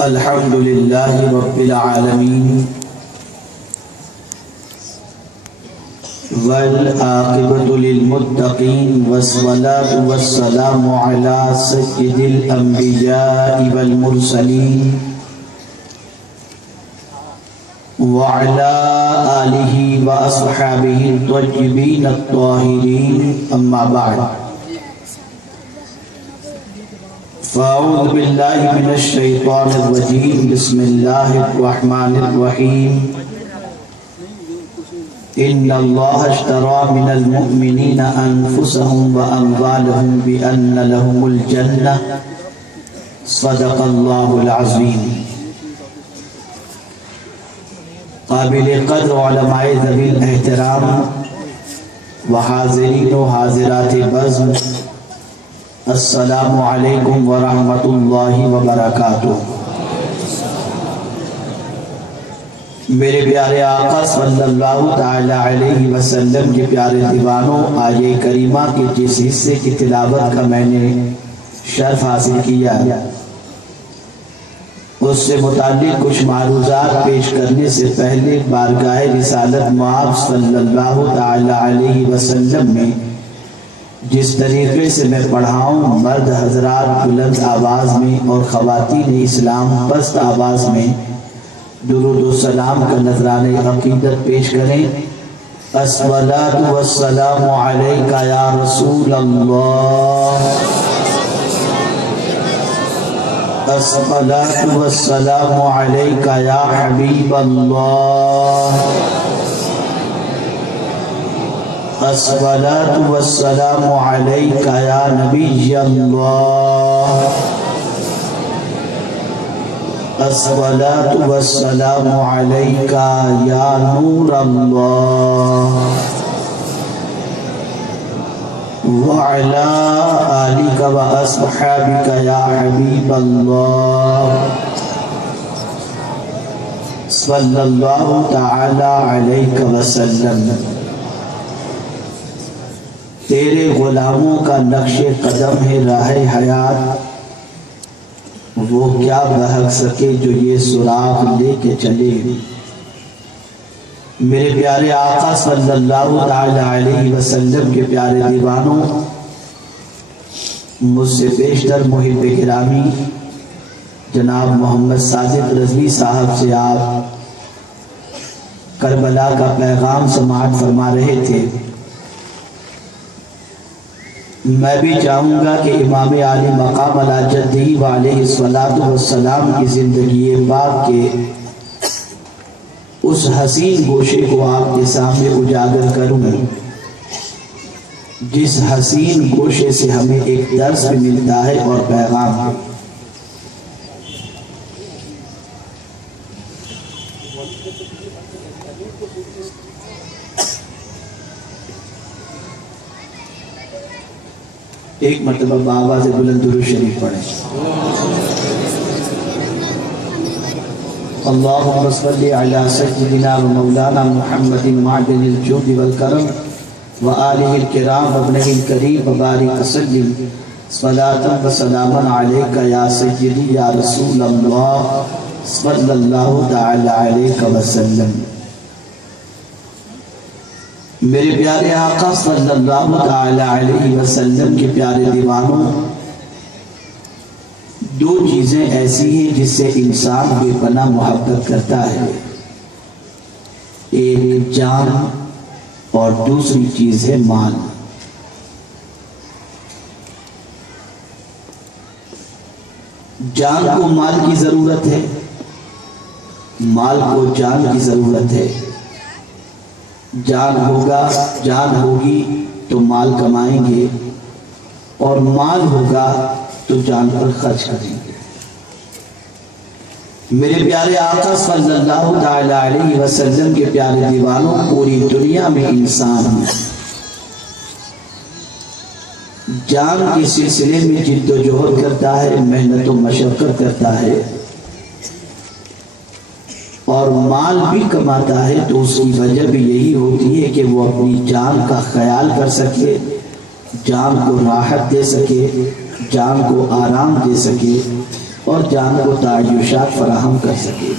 الحمد لله رب العالمين والعاقبة للمتقين والصلاة والسلام على سيد الأنبياء والمرسلين وعلى آله وأصحابه الطيبين الطاهرين أما بعد فأعوذ بالله من الشيطان الرجيم بسم الله الرحمن الرحيم إن الله اشترى من المؤمنين أنفسهم وأموالهم بأن لهم الجنة صدق الله العظيم. قابل قدر علماء ذوی الاحترام وحاضرین و حاضرات بزم، السلام علیکم ورحمۃ اللہ وبرکاتہ. میرے پیارے آقا صلی اللہ تعالی علیہ وسلم کے پیارے دیوانوں، آیے کریمہ کے جس حصے کی تلاوت کا میں نے شرف حاصل کیا اس سے متعلق کچھ معروضات پیش کرنے سے پہلے بارگاہ رسالت مآب صلی اللہ تعالی علیہ وسلم میں جس طریقے سے میں پڑھاؤں، مرد حضرات بلند آواز میں اور خواتین اسلام پست آواز میں درود و سلام کا نذرانہ عقیدت پیش کریں. الصلاۃ والسلام علیک یا رسول اللہ، الصلاۃ والسلام علیک یا حبیب اللہ، الصلاۃ والسلام علیک یا نبی اللہ، الصلاۃ والسلام علیک یا نور اللہ، وعلی آلک و اصحابک یا حبیب اللہ صلی اللہ تعالی علیہ وسلم. تیرے غلاموں کا نقش قدم ہے راہ حیات، وہ کیا بہک سکے جو یہ سراغ لے کے چلے. میرے پیارے آقا صلی اللہ تعالی علیہ وسلم کے پیارے دیوانوں، مجھ سے بیشتر محب گرامی جناب محمد صادق رضوی صاحب سے آپ کربلا کا پیغام سماعت فرما رہے تھے. میں بھی چاہوں گا کہ امام عالی مقام علی جدہ وعلیہ الصلاۃ والسلام کی زندگی پاک کے اس حسین گوشے کو آپ کے سامنے اجاگر کروں، جس حسین گوشے سے ہمیں ایک درس بھی ملتا ہے اور پیغام. ایک مرتبہ بآواز بلند درود شریف پڑھیں. اللہم صلی علی سیدنا و مولانا محمد معدن الجود والکرم و آلہ الکرام و ابنہ الکریم و بارک وسلم صلاۃ و سلاما علیک یا سیدی یا رسول اللہ صلی اللہ تعالی علیہ وسلم. میرے پیارے آقا صلی اللہ تعالی علیہ وسلم کے پیارے دیوانوں، دو چیزیں ایسی ہیں جس سے انسان بے پناہ محبت کرتا ہے، ایک جان اور دوسری چیز ہے مال. جان کو مال کی ضرورت ہے، مال کو جان کی ضرورت ہے. جان ہوگی تو مال کمائیں گے، اور مال ہوگا تو جان پر خرچ کریں گے. میرے پیارے آقا صلی اللہ تعالی علیہ وسلم کے پیارے دیوانوں، پوری دنیا میں انسان جان کے سلسلے میں جد و جہد کرتا ہے، محنت و مشقت کرتا ہے، اور مال بھی کماتا ہے تو اس کی وجہ بھی یہی ہوتی ہے کہ وہ اپنی جان کا خیال کر سکے، جان کو راحت دے سکے، جان کو آرام دے سکے اور جان کو تعیشات فراہم کر سکے۔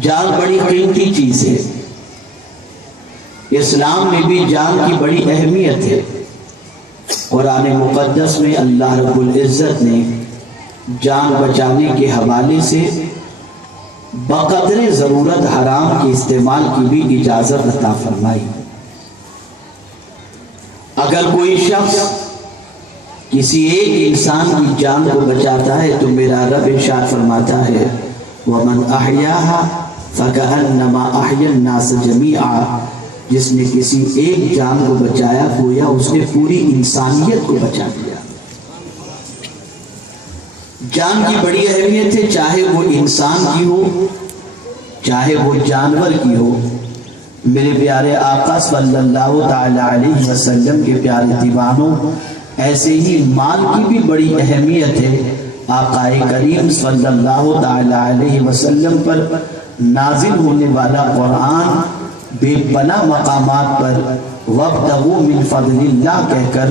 جان بڑی قیمتی چیز ہے، اسلام میں بھی جان کی بڑی اہمیت ہے۔ قرآن مقدس میں اللہ رب العزت نے جان بچانے کے حوالے سے بقدر ضرورت حرام کے استعمال کی بھی اجازت عطا فرمائی۔ اگر کوئی شخص کسی ایک انسان کی جان کو بچاتا ہے تو میرا رب ارشاد فرماتا ہے وَمَنْ أَحْيَاهَا فَكَأَنَّمَا أَحْيَا النَّاسَ جَمِيعًا، جس نے کسی ایک جان کو بچایا گویا اس نے پوری انسانیت کو بچا دیا۔ جان کی بڑی اہمیت ہے، چاہے وہ انسان کی ہو چاہے وہ جانور کی ہو۔ میرے پیارے آقا صلی اللہ تعالی علیہ وسلم کے پیارے دیوانوں، ایسے ہی مال کی بھی بڑی اہمیت ہے۔ آقا کریم صلی اللہ تعالی علیہ وسلم پر نازل ہونے والا قرآن بے پناہ مقامات پر وَابْتَغُوا مِنْ فَضْلِ اللَّهِ کہہ کر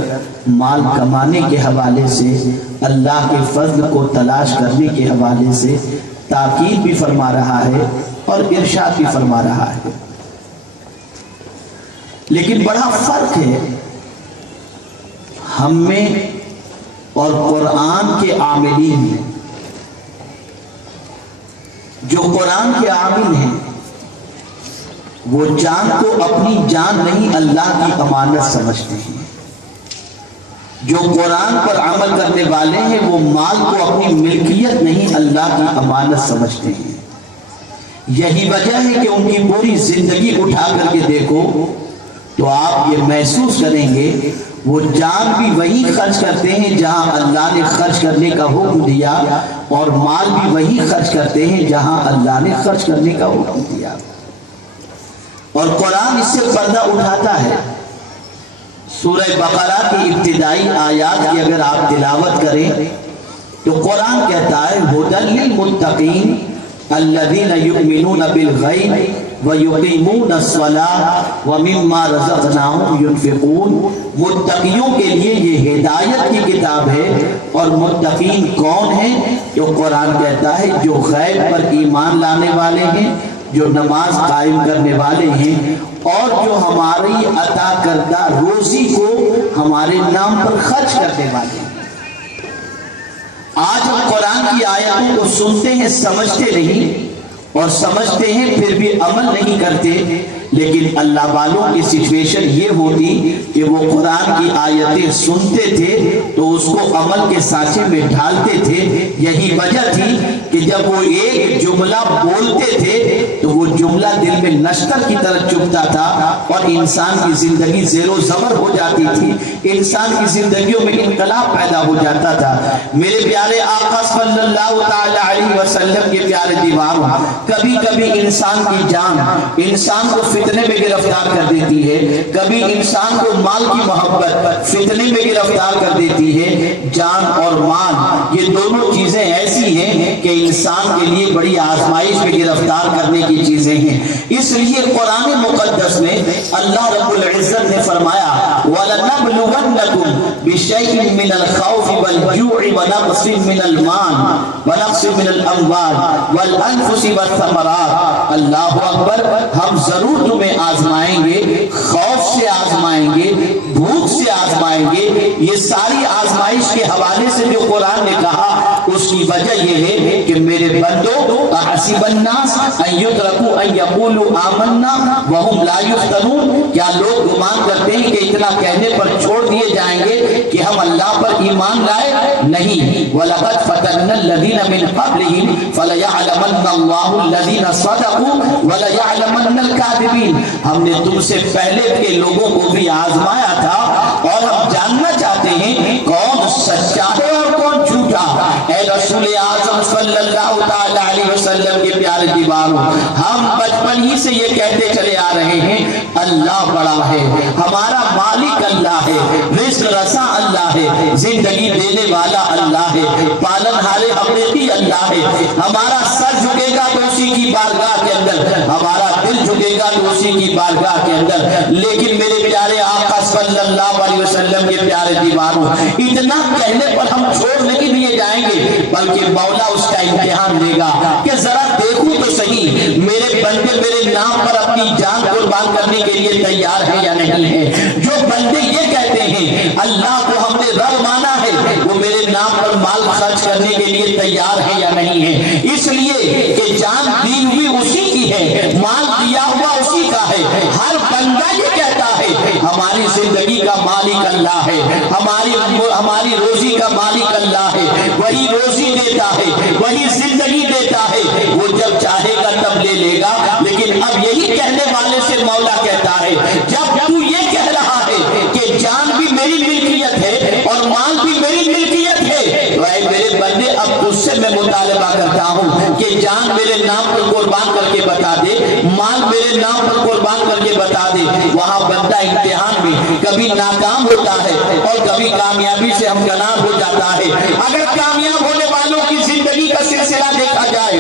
مال کمانے کے حوالے سے، اللہ کے فضل کو تلاش کرنے کے حوالے سے تاکید بھی فرما رہا ہے اور ارشاد بھی فرما رہا ہے۔ لیکن بڑا فرق ہے ہم میں اور قرآن کے عاملین میں۔ جو قرآن کے عامل ہیں وہ جان کو اپنی جان نہیں اللہ کی امانت سمجھتے ہیں۔ جو قرآن پر عمل کرنے والے ہیں وہ مال کو اپنی ملکیت نہیں اللہ کی امانت سمجھتے ہیں۔ یہی وجہ ہے کہ ان کی پوری زندگی اٹھا کر کے دیکھو تو آپ یہ محسوس کریں گے وہ جان بھی وہی خرچ کرتے ہیں جہاں اللہ نے خرچ کرنے کا حکم دیا، اور مال بھی وہی خرچ کرتے ہیں جہاں اللہ نے خرچ کرنے کا حکم دیا۔ اور قرآن اس سے پردہ اٹھاتا ہے۔ سورہ بقرہ کی ابتدائی آیات کی اگر آپ تلاوت کریں تو قرآن کہتا ہے هُدًى لِّلْمُتَّقِينَ الَّذِينَ يُؤْمِنُونَ بِالْغَيْبِ وَيُقِيمُونَ الصَّلَاةَ وَمِمَّا رَزَقْنَاهُمْ يُنْفِقُونَ۔ متقیوں کے لیے یہ ہدایت کی کتاب ہے۔ اور متقین کون ہیں؟ جو قرآن کہتا ہے جو غیب پر ایمان لانے والے ہیں، جو نماز قائم کرنے والے ہیں، اور جو ہماری عطا کردہ روزی کو ہمارے نام پر خرچ کرنے والے ہیں۔ آج ہم قرآن کی آیتوں کو سنتے ہیں، سمجھتے نہیں، اور سمجھتے ہیں پھر بھی عمل نہیں کرتے۔ لیکن اللہ والوں کی سچویشن یہ ہوتی کہ وہ قرآن کی آیتیں سنتے تھے تو اس کو عمل کے سانچے میں ڈھالتے تھے۔ یہی وجہ تھی کہ جب وہ ایک جملہ بولتے تھے تو وہ جملہ دل میں نشتر کی طرح چبھتا تھا اور انسان کی زندگی زیر و زبر ہو جاتی تھی، انسان کی زندگیوں میں انقلاب پیدا ہو جاتا تھا۔ میرے پیارے آقا صلی اللہ تعالی علیہ وسلم کے پیارے دیوانوں، کبھی کبھی انسان کی جان انسان کو فتنے میں گرفتار کر دیتی ہے، کبھی انسان کو مال کی محبت فتنے میں گرفتار کر دیتی ہے۔ جان اور مال یہ دونوں چیزیں ایسی ہیں کہ انسان کے لیے بڑی آزمائش میں گرفتار کرنے کی چیزیں ہیں۔ اس لیے قرآن مقدس میں اللہ رب العزت نے فرمایا وَلَنَبْلُوَنَّكُمْ بِشَيْءٍ مِّنَ الْخَوْفِ وَالْجُوعِ وَنَقْصٍ مِّنَ الْمَالِ وَنَقْصٍ مِّنَ الْأَمْوَالِ وَالْأَنفُسِ وَالثَّمَرَاتِ۔ اللہ اکبر، ہم ضرور تمہیں آزمائیں گے، خوف سے آزمائیں گے، بھوک سے آزمائیں گے۔ یہ ساری آزمائش کے حوالے سے جو قرآن نے کہا اس کی وجہ یہ ہے کہ میرے بندو احسب الناس ان یترکوا ان یقولوا آمنا وهم لا یفتنون، کیا لوگ گمان کرتے ہیں کہ اتنا کہنے پر چھوڑ دیے جائیں گے کہ ہم اللہ پر ایمان لائے؟ نہیں۔ وَلَقَدْ فَتَنَّا الَّذِينَ مِنْ قَبْلِهِمْ فَلَيَعْلَمَنَّ اللَّهُ الَّذِينَ صَدَقُوا وَلَيَعْلَمَنَّ الْكَاذِبِينَ۔ ہم نے تم سے پہلے کے لوگوں کو بھی آزمایا تھا اور ہم جاننا چاہتے ہیں کون سچا ہے اور کون جھوٹا۔ اے رسول اعظم صلی اللہ تعالی علیہ وسلم کے پیارے دیوانوں، ہم بچپن ہی سے یہ کہتے چلے آ رہے ہیں اللہ بڑا ہے، ہمارا مالک اللہ ہے، رزق رساں اللہ ہے، زندگی دینے والا اللہ ہے، پالن ہارے حقیقی اللہ ہے۔ ہمارا سر جھکے گا تو اسی کی بارگاہ کے اندر ہمارا دل جھکے دے گا تو اسی کی بارگاہ کے اندر. لیکن میرے پیارے آقا صلی اللہ علیہ وسلم کے پیارے دیوانوں، اتنا کہنے پر ہم چھوڑ نہیں دیے جائیں گے، بلکہ مولا اس کا امتحان دے گا کہ ذرا دیکھو تو صحیح میرے بندے میرے نام پر اپنی جان قربان کرنے کے لیے تیار ہے یا نہیں ہے. جو بندے یہ کہتے ہیں اللہ کو ہم نے رب مانا ہے، وہ میرے نام پر مال خرچ کرنے کے لیے تیار ہے یا نہیں ہے. اس لیے کہ جان دی ہوئی اسی کی ہے، مال دیا ہوا اسی کا ہے. ہر بندہ یہ کہتا ہے ہماری زندگی کا مالک اللہ ہے، ہماری روزی کا مالک اللہ ہے، وہی روزی دیتا ہے، وہی زندگی دیتا ہے، وہ جب چاہے گا تب لے لے گا. لیکن اب یہی کہنے والے سے مولا کہتا ہے جب تو یہ کہہ رہا ہے کہ جان بھی میری ملکیت ہے اور مال بھی میری ملکیت ہے، تو اے میرے بندے اب تجھ سے میں مطالبہ کرتا ہوں کہ جان میرے نام پر قربان کر کے بتا دے، مال میرے نام پر قربان کر کے بتا دے. وہاں بندہ امتحان میں کبھی ناکام ہوتا ہے اور کبھی کامیابی سے ہمکنار ہو جاتا ہے. اگر کامیاب ہونے والوں کی زندگی کا سلسلہ دیکھا جائے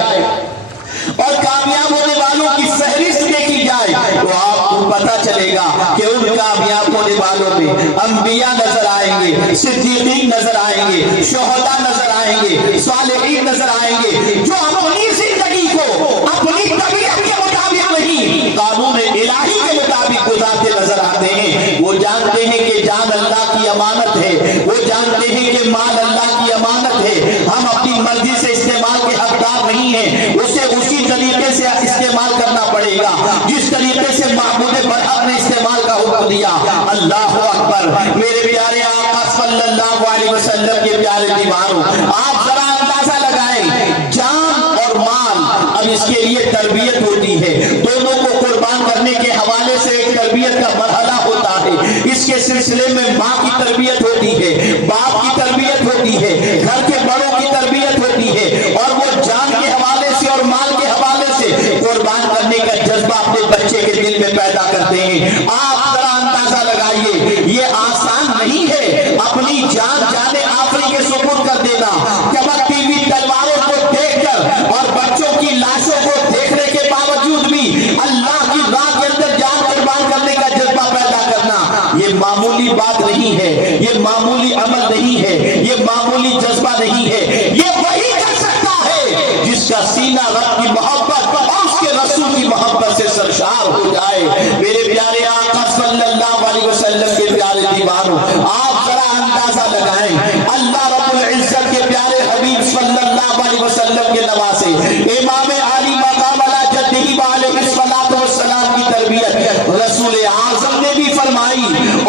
اور کامیاب ہونے والوں کی فہرست دیکھی جائے تو آپ کو پتا چلے گا کہ ان کامیاب ہونے والوں میں انبیاء نظر آئیں گے، صدیقین نظر آئیں گے، شہداء نظر آئیں گے، صالحین نظر آئیں گے، جو اپنی زندگی کو اپنی طبیعت کے مطابق نہیں قانون الہی کے مطابق گزارتے نظر آتے ہیں. وہ جانتے ہیں کہ جان اللہ کی امانت ہے، وہ جانتے ہیں کہ مال اللہ کی امانت ہے، ہم اپنی مرضی سے استعمال کے حقدار نہیں ہیں، اسے اسی طریقے سے استعمال کرنا پڑے گا جس طریقے سے معبود برحق نے استعمال کا حکم دیا. اللہ اکبر. میرے پیارے آقا صلی اللہ علیہ وسلم کے پیارے دیوانوں، آپ ذرا اندازہ لگائیں جان اور مال. اب اس کے لیے تربیت ہوتی ہے، دونوں کو قربان کرنے کے حوالے سے ایک تربیت کا مرحلہ ہوتا ہے. اس کے سلسلے میں ماں کی تربیت ہوتی ہے، باپ کی تربیت ہوتی ہے، گھر کے بڑوں کی تربیت ہوتی ہے، اور وہ جان کے حوالے سے اور مال کے حوالے سے قربان کرنے کا جذبہ اپنے بچے کے دل میں پیدا کرتے ہیں. آپ ذرا اندازہ لگائیے، یہ آسان نہیں ہے اپنی جان جانے آخری کے سپرد کر دینا. چمکتی ہوئی تلواروں کو دیکھ کر اور بچوں کی لاشوں کو دیکھنے کے باوجود بھی اللہ کی راہ کے اندر جان قربان کرنے کا جذبہ پیدا کرنا، یہ معمولی بات نہیں ہے، یہ معمولی عمل نہیں ہے، یہ معمولی جذبہ نہیں ہے. یہ وہی کر سکتا ہے جس کا سینہ رب کی محبت اور اس کے رسول کی محبت سے سرشار ہو جائے. میرے پیارے آقا صلی اللہ علیہ وسلم کے پیارے دیوانوں، آپ ذرا اندازہ لگائیں اللہ رب العزت کے پیارے حبیب صلی اللہ علیہ وسلم کے نواسے امام علی مقام علی جدہ علیہ الصلوۃ والسلام کی تربیت رسول اعظم نے بھی فرمائی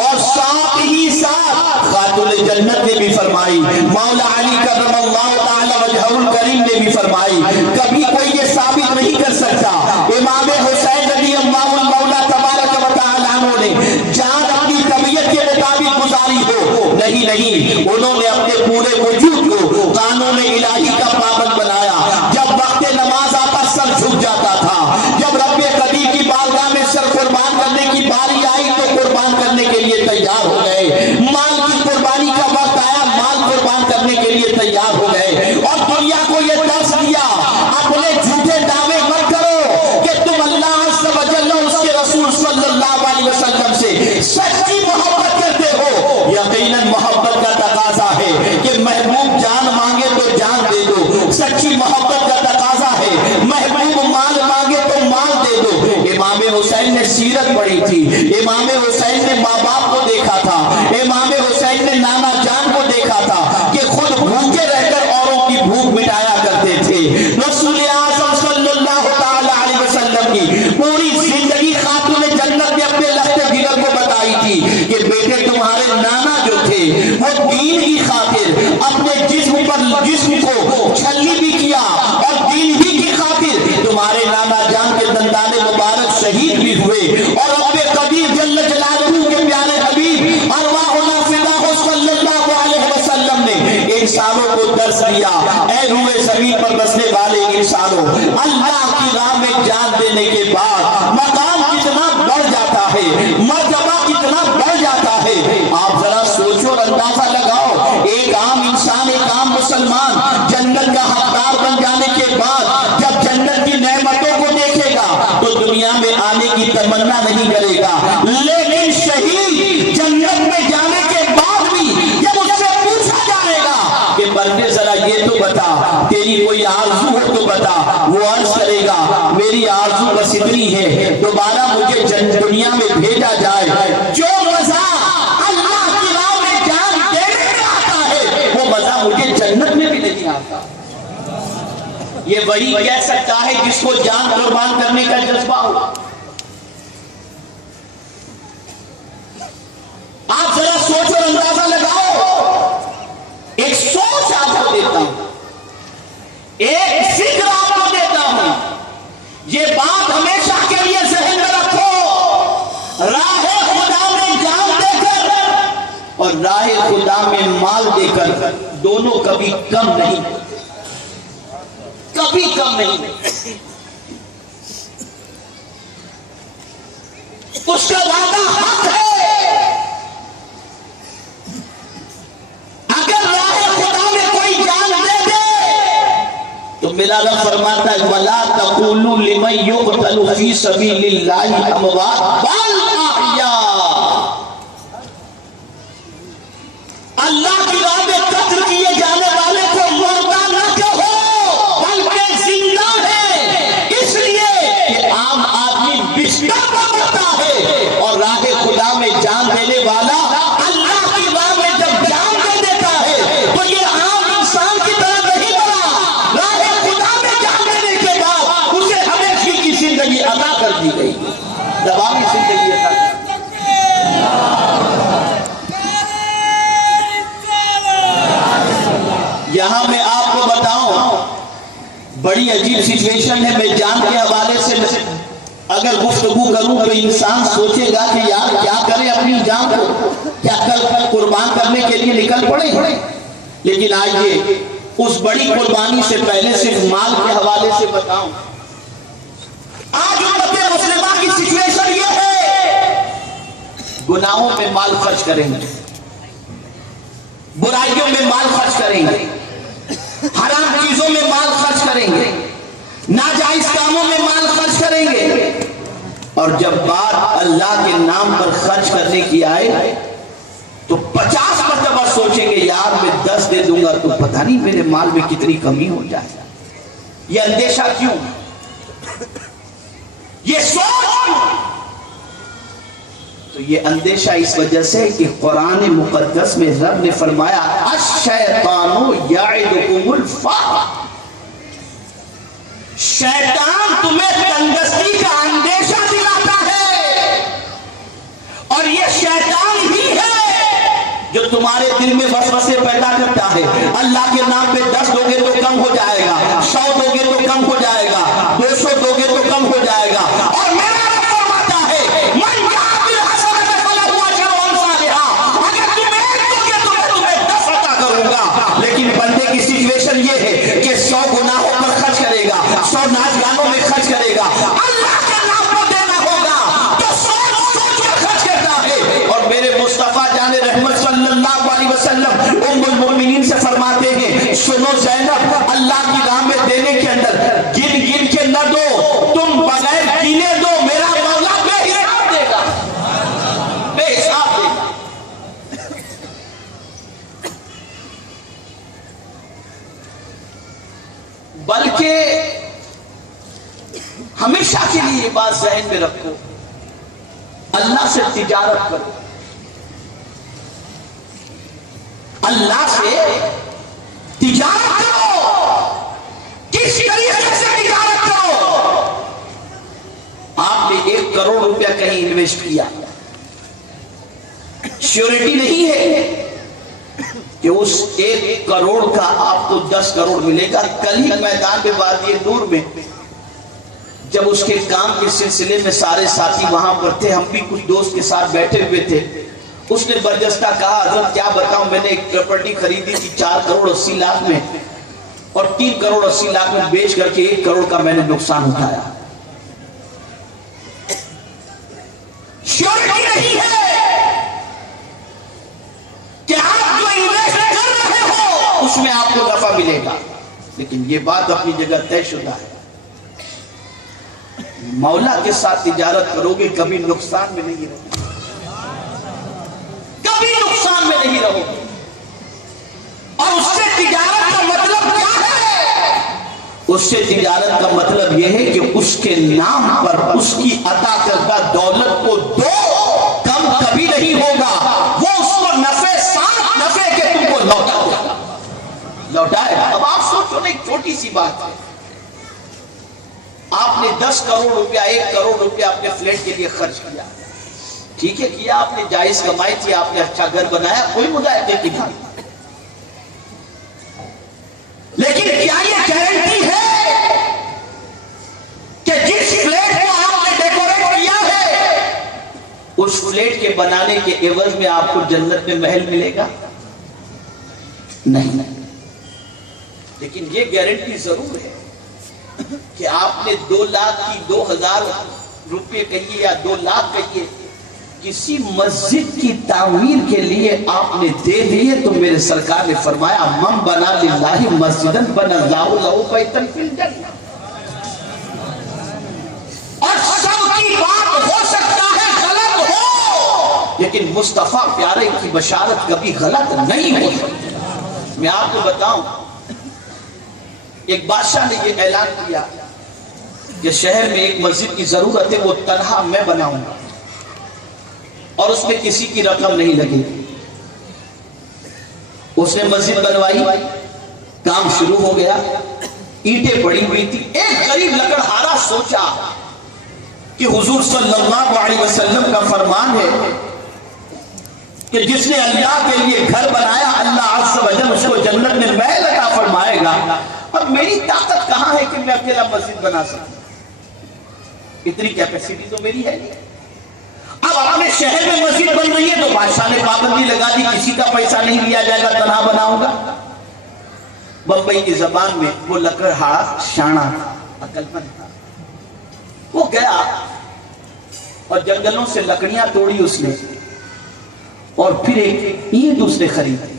اور ساتھ ہی ساتھ خاتون جنت نے بھی فرمائی، مولا علی کرم اللہ تعالی وجہہ الکریم نے بھی فرمائی. کبھی کوئی یہ ثابت نہیں کر سکتا امام حسین رضی اللہ المولا تبارک و تعالی عنہ نے جان اپنی طبیعت کے مطابق گزاری ہو. نہیں، انہوں نے اپنے پورے وجود کو قانون الہی کا پابند بنایا. جب وقت نماز آتا سر جھک جاتا تھا، جب رب قدیر کی بارگاہ میں سر قربان کرنے کی باری آئی تو قربان کرنے کے لیے تیار ہو گئے. مال کی قربانی کا وقت آیا، مال قربان کرنے کے لیے تیار ہو گئے. اور دنیا کو یہ درس دیا اپنے جھوٹے دعوے مت کرو کہ تم اللہ عز و جل اور اس کے رسول صلی اللہ علیہ وسلم سے سچی محبت کرتے ہو. یقیناً محبت کا تقاضا ہے کہ محبوب جان مانگے تو جان دے دو، سچی محبت کا تقاضا ہے محبوب مال مانگے تو مال دے دو. امام حسین نے سیرت پڑھی تھی، امام حسین نے ماں باپ کو دیکھا تھا، امام حسین نے نانا جان کو دیکھا تھا کہ خود بھوکے رہ کر اوروں کی بھوک مٹایا کرتے تھے. رسول اعظم صلی اللہ تعالی علیہ وسلم کی پوری زندگی خاتون جنت نے اپنے لخت جگر کو بتائی تھی کہ بیٹے تمہارے نانا جو تھے وہ دین کی خاطر اپنے جسم کو چھلی بھی کیا اور دین ہی کی خاطر تمہارے نانا جان کے دندان مبارک شہید بھی ہوئے. اور رب قدیر جل جلالہ کے پیارے حبیب ارواحنا فداہ صلی اللہ علیہ وسلم نے انسانوں کو درس دیا، اے روئے زمین پر بسنے والے انسانوں، اللہ کی راہ میں جان دینے کے بعد مقام کتنا بڑھ جاتا ہے، مرتبہ کتنا بڑھ جاتا ہے. آپ ذرا سوچو اور اندازہ لگاؤ، ایک عام انسان، ایک عام مسلمان جنت کا حقدار بن جانے کے بعد جب جنت کی نعمتوں کو دیکھے گا تو دنیا میں آنے کی تمنا نہیں کرے گا، لیکن شہید جنت میں جانے کے بعد بھی جب اس سے پوچھا جائے گا کہ بندے ذرا یہ تو بتا تیری کوئی آرزو ہو تو بتا، وہ عرض کرے گا میری آرزو بس اتنی ہے دوبارہ مجھے دنیا میں بھیجا جائے، جو مزہ اللہ کی راہ میں جان دینے میں آتا ہے وہ مزہ مجھے جنت میں بھی نہیں آتا۔ یہ وہی کہہ سکتا ہے جس کو جان قربان کرنے کا جذبہ ہو۔ آپ ذرا سوچ اور اندازہ لگاؤ، ایک سوچ آپ کو دیتا ہوں، ایک فکر آپ کو دیتا ہوں، یہ بات ہمیشہ کے لیے ذہن میں رکھو، راہ خدا میں جان دے کر اور راہ خدا میں مال دے کر دونوں کبھی کم نہیں، کبھی کم نہیں۔ اس کا وعدہ حق ہے، اگر راہ خدا میں کوئی جان دے دے تو میرا رب فرماتا ہے وَلَا تَقُولُوا لِمَنْ يُقْتَلُ فِي سَبِيلِ اللَّهِ أَمْوَاتٌ بَلْ أَحْيَاءٌ، اللہ کی راہ میں قتل کیے جانے والے کو مردہ نہ کہو بلکہ زندہ ہے، اس لیے کہ عام آدمی بستر پر مرتا ہے اور راہ خدا میں جان دینے والا اللہ کی راہ میں جب جان دے دیتا ہے تو یہ عام انسان کی طرح نہیں بنا، راہ خدا میں جان دینے کے بعد اسے ہمیشہ کی زندگی عطا کر دی گئی، دوامی زندگی عطا کر دی۔ یہاں میں آپ کو بتاؤں بڑی عجیب سچویشن ہے، میں جان کے حوالے سے اگر گفتگو کروں تو انسان سوچے گا کہ یار کیا کرے اپنی جان کو، کیا کل قربان کرنے کے لیے نکل پڑے، لیکن آئیے اس بڑی قربانی سے پہلے صرف مال کے حوالے سے بتاؤں۔ آج امت مسلمہ کی سچویشن یہ ہے، گناہوں میں مال خرچ کریں گے، برائیوں میں مال خرچ کریں گے، حرام چیزوں میں مال خرچ کریں گے، ناجائز کاموں میں مال خرچ کریں گے، اور جب بات اللہ کے نام پر خرچ کرنے کی آئے تو 50 مرتبہ سوچیں گے یار میں 10 دے دوں گا تو پتہ نہیں میرے مال میں کتنی کمی ہو جائے۔ یہ اندیشہ کیوں؟ یہ سوچ، تو یہ اندیشہ اس وجہ سے کہ قرآن مقدس میں رب نے فرمایا الشیطان یعدکم الفقر، شیطان تمہیں تنگستی کا اندیشہ دلاتا ہے، اور یہ شیطان ہی ہے جو تمہارے دل میں وسوسے پیدا کرتا ہے۔ اللہ کے نام پہ 10 دو گے تو کم ہو جائے گا، 100 دو گے تو کم ہو جائے گا، 200 دو گے تو کم ہو جائے گا، اور میرا رب فرماتا ہے لیکن بندے کی سچویشن یہ ہے کہ 100 گناہوں پر خرچ کرے گا، 100 ناچ گانوں میں خرچ کرے گا، اللہ کے نام پر دینا ہوگا تو سوچ کر خرچ کرتا ہے۔ اور میرے مصطفیٰ جان رحمت صلی اللہ علیہ وسلم ام المؤمنین سے فرماتے ہیں سنو زینب، اللہ کی راہ میں دینے کے اندر گن گن کے نہ دو، تم بغیر گنے دو، میرا مولا بے حساب دے گا، بے حساب دے گا۔ بلکہ ہمیشہ کے لیے یہ بات ذہن میں رکھو، اللہ سے تجارت کرو، اللہ سے تجارت کرو۔ کس طریقے سے تجارت کرو؟ آپ نے 1 کروڑ روپیہ کہیں انویسٹ کیا، شیورٹی نہیں ہے کہ اس 1 کروڑ کا آپ کو 10 کروڑ ملے گا۔ کل ہی میدان میں وادی نور میں جب اس کے کام کے سلسلے میں سارے ساتھی وہاں پر تھے، ہم بھی کچھ دوست کے ساتھ بیٹھے ہوئے تھے، اس نے برجستہ کہا حضرت کیا بتاؤں میں نے ایک پراپرٹی خریدی تھی 4 کروڑ 80 لاکھ میں، اور 3 کروڑ 80 لاکھ میں بیچ کر کے 1 کروڑ کا میں نے نقصان اٹھایا۔ شیورٹی نہیں ہے کہ آپ جو انویسٹ کر رہے ہو اس میں آپ کو نفع ملے گا، لیکن یہ بات اپنی جگہ طے شدہ ہے۔ مولا کے ساتھ تجارت کرو گے کبھی نقصان میں نہیں رہو گے، کبھی نقصان میں نہیں رہو گے۔ اور اس سے تجارت کا مطلب کیا ہے؟ اس سے تجارت کا مطلب یہ ہے کہ اس کے نام پر اس کی عطا کردہ دولت کو دو، کم کبھی نہیں ہوگا، وہ اس کو نفع ساتھ نفع کے تم کو لوٹا دے گا، لوٹائے گا۔ اب آپ سوچو نا، ایک چھوٹی سی بات ہے، آپ نے 10 کروڑ روپیہ 1 کروڑ روپیہ اپنے فلیٹ کے لیے خرچ کیا، ٹھیک ہے کیا، آپ نے جائز کمائی تھی، آپ نے اچھا گھر بنایا، کوئی مذائقے کی نہیں، لیکن کیا یہ گارنٹی ہے کہ جس فلیٹ کو آپ نے ڈیکوریٹ کیا ہے اس فلیٹ کے بنانے کے عوض میں آپ کو جنت میں محل ملے گا؟ نہیں، لیکن یہ گارنٹی ضرور ہے کہ آپ نے 2 لاکھ کی 2000 روپے کہیے یا 2 لاکھ کہیے کسی مسجد کی تعمیر کے لیے آپ نے دے دیے، تو میرے سرکار نے فرمایا من بنا للہ مسجدن بنا اللہ لہ بیتن فی الجنہ۔ اور سب کی بات ہو سکتا ہے غلط ہو، لیکن مصطفیٰ پیارے کی بشارت کبھی غلط نہیں ہو سکتی۔ میں آپ کو بتاؤں، ایک بادشاہ نے یہ اعلان کیا کہ شہر میں ایک مسجد کی ضرورت ہے، وہ تنہا میں بناؤں گا، اور اس میں کسی کی رقم نہیں لگے گی۔ اس نے مسجد بنوائی، کام شروع ہو گیا، اینٹیں پڑی ہوئی تھی۔ ایک غریب لکڑہارا سوچا کہ حضور صلی اللہ علیہ وسلم کا فرمان ہے کہ جس نے اللہ کے لیے گھر بنایا اللہ عز و جل اس کو جنت میں محل عطا فرمائے گا۔ اب میری طاقت کہاں ہے کہ میں اکیلا مسجد بنا سکوں؟ اتنی کیپیسٹی تو میری ہے نہیں۔ اب اپنے شہر میں مسجد بن رہی ہے تو بادشاہ نے پابندی لگا دی، کسی کا پیسہ نہیں لیا جائے گا، تنہا بناؤں گا۔ بمبئی کی زبان میں وہ لکڑہارا شانا تھا، عقل مند تھا، وہ گیا اور جنگلوں سے لکڑیاں توڑی اس نے، اور پھر ایک اینٹ اس نے خریدی،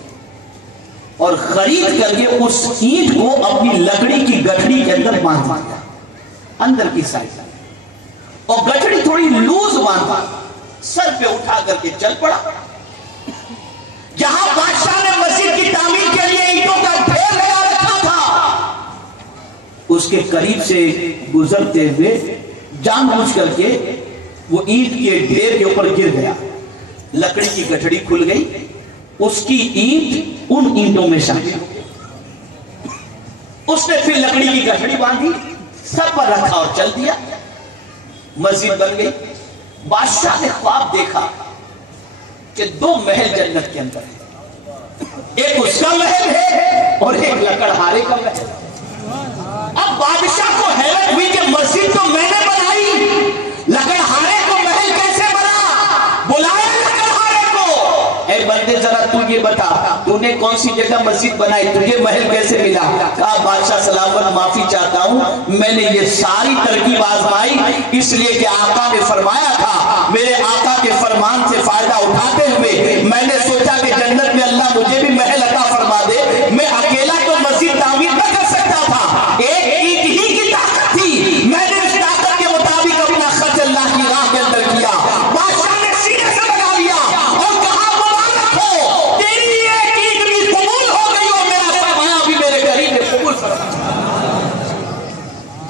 اور خرید کر کے اس اینٹ کو اپنی لکڑی کی گٹھڑی کے اندر باندھ دیا، اندر کی سائڈ، اور گٹھڑی تھوڑی لوز باندھا، سر پہ اٹھا کر کے چل پڑا۔ جہاں بادشاہ نے مسجد کی تعمیر کے لیے اینٹوں کا ڈھیر لگا رکھا تھا، اس کے قریب سے گزرتے ہوئے جان بوجھ کر کے وہ اینٹ کے ڈھیر کے اوپر گر گیا، لکڑی کی گٹھڑی کھل گئی، اس کی اینٹ ان اینٹوں میں شامل ہو گئی۔ اس نے پھر لکڑی کی گٹھڑی باندھی، سر پر رکھا اور چل دیا، مسجد بن گئی۔ بادشاہ نے خواب دیکھا کہ 2 محل جنت کے اندر ہے، ایک اس کا محل ہے اور ایک لکڑہارے کا محل۔ اب بادشاہ کو حیرت ہوئی کہ مسجد تو میں نے بنائی، لکڑہارے کو محل کیسے بنا؟ بلایا لکڑہارے کو، اے بندے ذرا تو یہ بتا تو نے کون سی جگہ مسجد بنائی، تجھے محل کیسے ملا؟ کہا بادشاہ سلامت معافی چاہتا ہوں، میں نے یہ ساری ترکیب آزمائی اس لیے کہ آقا نے فرمایا تھا، میرے آقا کے فرمان سے فائدہ اٹھاتے ہوئے میں نے سوچا کہ جنت میں اللہ مجھے بھی محل عطا فرما دے، میں اکیلا تو مسجد تعمیر نہ کر سکتا تھا، ایک اینٹ ہی کی طاقت تھی، میں نے اس طاقت کے مطابق اپنا خرچ اللہ کی راہ کے اندر کیا۔ بادشاہ نے سینے سے لگا لیا اور کہا مبارک ہو، تیری ایک اینٹ بھی قبول ہو گئی اور میرا سرمایہ بھی میرے قریب ہے، قبول فرما۔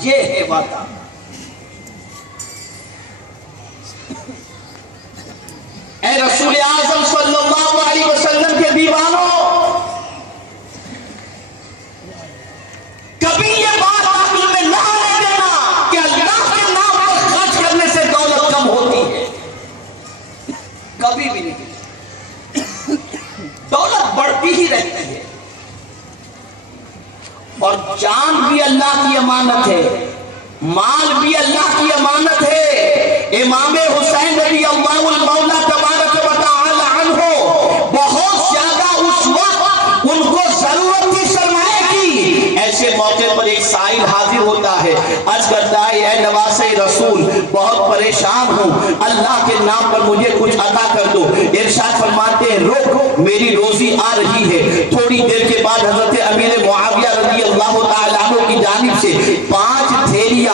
یہ ہے وعدہ۔ اے رسول اعظم صلی اللہ علیہ وسلم کے دیوانوں، کبھی یہ بات عقل میں نہ آنے دینا کہ اللہ کے نام پر خرچ کرنے سے دولت کم ہوتی ہے، کبھی بھی نہیں، دولت بڑھتی ہی رہتی ہے، اور جان بھی اللہ کی امانت ہے، مال بھی اللہ کی امانت ہے۔ امام حسین رضی اللہ المولا تبارک و تعالی عنہ بہت زیادہ اس وقت ان کو ضرورت تھی سرمایہ کی، ایسے موقع پر ایک سائل حاضر ہوتا ہے، عرض کرتا ہے اے نواسے رسول بہت پریشان ہوں، اللہ کے نام پر مجھے کچھ عطا کر دو۔ ارشاد فرماتے ہیں رک، میری روزی آ رہی ہے۔ تھوڑی دیر کے بعد حضرت امیر معاویہ رضی اللہ تعالیٰ عنہ کی جانب سے 5 تھیلیاں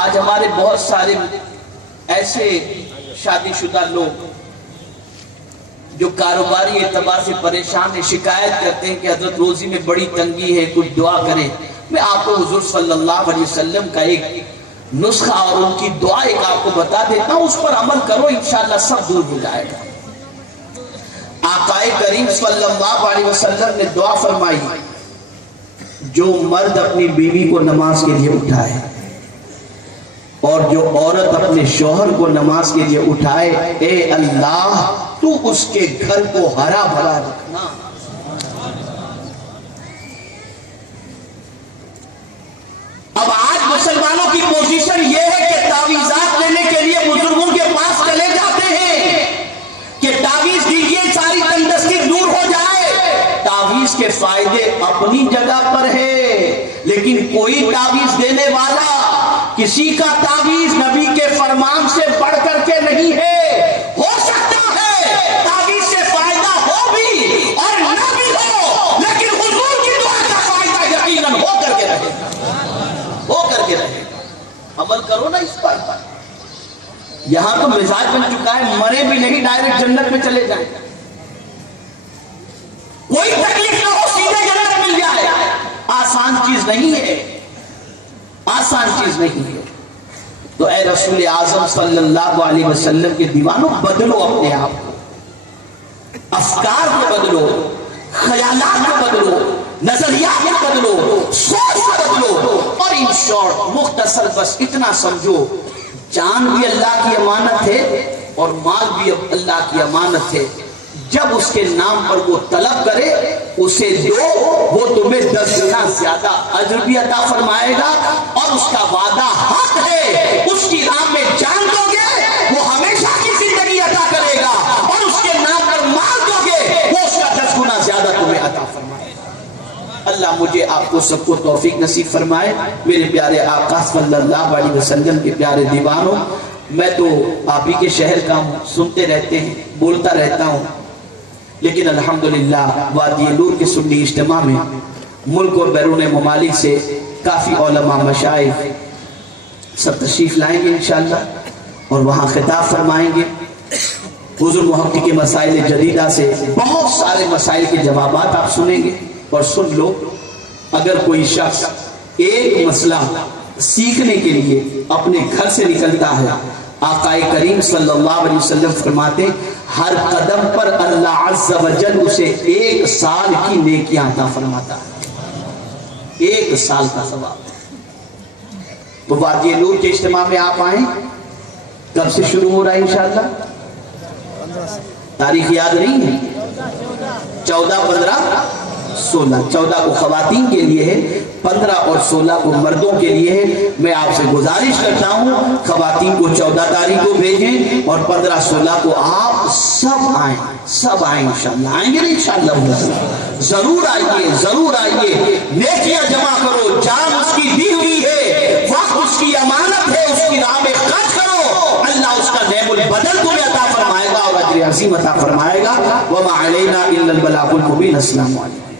آج ہمارے بہت سارے ایسے شادی شدہ لوگ جو کاروباری اعتبار سے پریشان ہیں، شکایت کرتے ہیں کہ حضرت روزی میں بڑی تنگی ہے، کچھ دعا کریں. میں آپ کو حضور صلی اللہ علیہ وسلم کا ایک نسخہ اور ان کی دعا ایک آپ کو بتا دیتا ہوں، اس پر عمل کرو، انشاءاللہ سب دور ہو جائے گا. آقا کریم صلی اللہ علیہ وسلم نے دعا فرمائی، جو مرد اپنی بیوی کو نماز کے لیے اٹھائے اور جو عورت اپنے شوہر کو نماز کے لیے اٹھائے، اے اللہ تو اس کے گھر کو ہرا بھرا رکھنا. اب آج مسلمانوں کی پوزیشن یہ ہے کہ تعویذات لینے کے لیے بزرگوں کے پاس چلے جاتے ہیں کہ تعویذ دیجیے ساری تندرستی دور ہو جائے. تعویذ کے فائدے اپنی جگہ پر ہے، لیکن کوئی تعویذ دینے والا کسی کا تعویذ نبی کے فرمان سے بڑھ کر کے نہیں ہے. ہو سکتا ہے تعویذ سے فائدہ ہو بھی اور نہ بھی ہو، لیکن حضور کی دعا کا فائدہ یقیناً ہو کر کے رہے گا، ہو کر کے رہے گا. عمل کرو نا اس پر. یہاں تو مزاج بن چکا ہے مرے بھی نہیں ڈائریکٹ جنت میں چلے جائیں، کوئی تکلیف نہ ہو سیدھے جنت مل جائے. آسان چیز نہیں ہے، آسان چیز نہیں ہے. تو اے رسول اعظم صلی اللہ علیہ وسلم کے دیوانوں، بدلو اپنے آپ کو، افکار کو بدلو، خیالات کو بدلو، نظریات کو بدلو، سوچ کو بدلو. اور ان شارٹ مختصر بس اتنا سمجھو، جان بھی اللہ کی امانت ہے اور مال بھی اللہ کی امانت ہے. جب اس کے نام پر وہ طلب کرے اسے دو، وہ تمہیں 10 گنا زیادہ اجر بھی عطا فرمائے گا، اور اس کا وعدہ حق ہے. اس کی راہ میں جان دو گے وہ ہمیشہ کی زندگی عطا کرے گا، اور اس کے نام پر مال دو گے وہ اس کا 10 گنا زیادہ تمہیں عطا فرمائے گا. اللہ مجھے آپ کو سب کو توفیق نصیب فرمائے. میرے پیارے آقا صلی اللہ علیہ وسلم کے پیارے دیوانوں، میں تو آپ ہی کے شہر کا ہوں، سنتے رہتے ہیں، بولتا رہتا ہوں، لیکن الحمدللہ وادی نور کے سنی اجتماع میں ملک اور بیرون ممالک سے کافی علماء مشائخ سب تشریف لائیں گے انشاءاللہ، اور وہاں خطاب فرمائیں گے. حضور محقق کے مسائل جدیدہ سے بہت سارے مسائل کے جوابات آپ سنیں گے. اور سن لو، اگر کوئی شخص ایک مسئلہ سیکھنے کے لیے اپنے گھر سے نکلتا ہے، آقا کریم صلی اللہ علیہ وسلم فرماتے ہر قدم پر اللہ عز و جل اسے 1 سال کی نیکیاں عطا فرماتا ہے، 1 سال کا ثواب. تو وادی نور کے اجتماع میں آپ آئیں. کب سے شروع ہو رہا ہے انشاءاللہ؟ تاریخ یاد نہیں ہے؟ 14، 15، 16. 14 کو خواتین کے لیے ہے، 15 اور 16 کو مردوں کے لیے ہے. میں آپ سے گزارش کرتا ہوں خواتین کو 14 تاریخ کو بھیجیں، اور 15، 16 کو آپ سب آئیں، سب آئیں انشاءاللہ. آئیں گے نا انشاءاللہ؟ ضرور آئیے، ضرور آئیے. نیکیاں جمع کرو، جان اس کی دی ہوئی ہے، وقت اس کی امانت ہے، اس کی راہ میں خرچ کرو. اللہ اس کا نعم البدل تمہیں عطا فرمائے گا اور اجر عظیم عطا فرمائے گا. وما علینا الا البلاغ المبین. السلام علیکم.